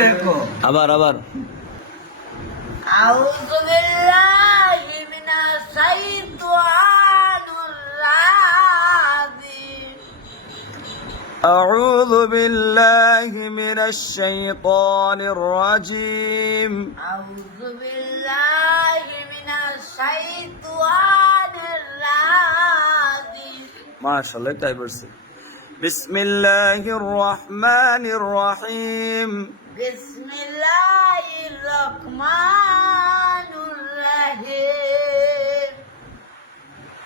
দেখো আবার আবার أعوذ بالله من الشيطان الرجيم أعوذ بالله من الشيطان الرجيم أعوذ بالله من الشيطان الرجيم ما شاء الله تايبرسي بسم الله الرحمن الرحيم بسم الله الرحمن الرحيم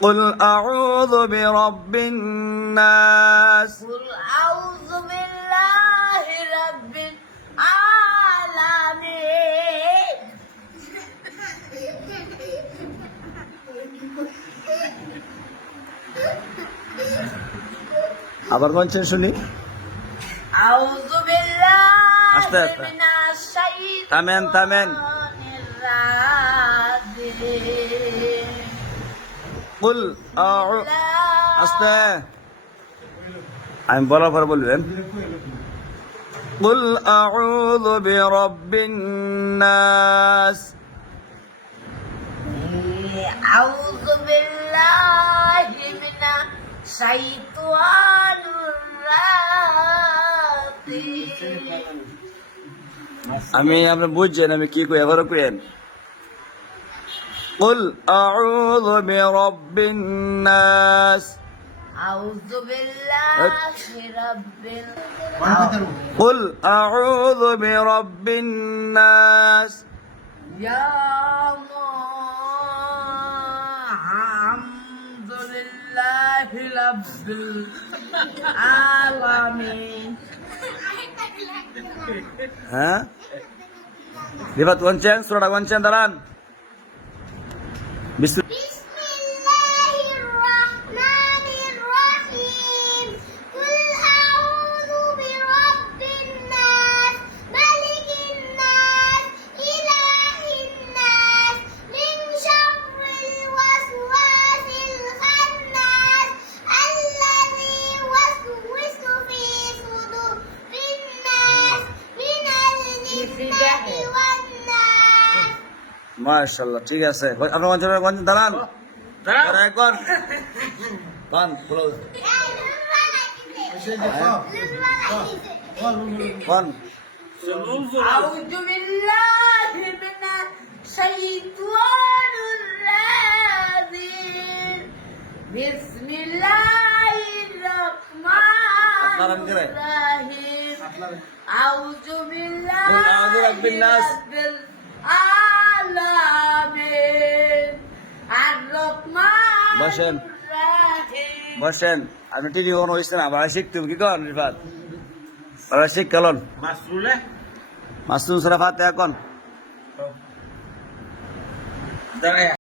قل أعوذ برب الناس قل أعوذ بالله رب العالمين আবার বলছেন শুনি أعوذ بالله আস্তে আস্তে من الشيطان থামেন থামেন الرجيم قل أعوذ আস্তে আমি বলার পর বলবেন قل أعوذ برب الناس أعوذ بالله من الشيطان الرجيم আমি আপনি বুঝছেন আমি কি কই এবারও কইেন قل أعوذ برب الناس أعوذ بالله رب قل أعوذ برب الناس يا الحمد لله رب العالمين হ্যাঁ রিফাত বলছেন সূরাটা বলছেন দাঁড়ান بسم الله الرحمن الرحيم قل أعوذ برب الناس ملك الناس إله الناس من شر الوسواس الخناس الذي يوسوس في صدور الناس من الجنة والناس মাশাআল্লাহ ঠিক আছে আপনার বলছেন দাঁড়ান দাঁড়ান একবার পান বলো পান أعوذ بالله من الشيطان الرجيم بسم الله الرحمن الرحيم أعوذ بالله قل أعوذ برب الناس. رب العالمين الرحمن বসেন الرحيم বসেন আপনি টিভি কখনো হইছেন আবার শিখতে কি করেন রিফাত আবার শিখ কালন মাসরুলে মাসুম সূরা ফাতিহা কোন দাঁড়ায়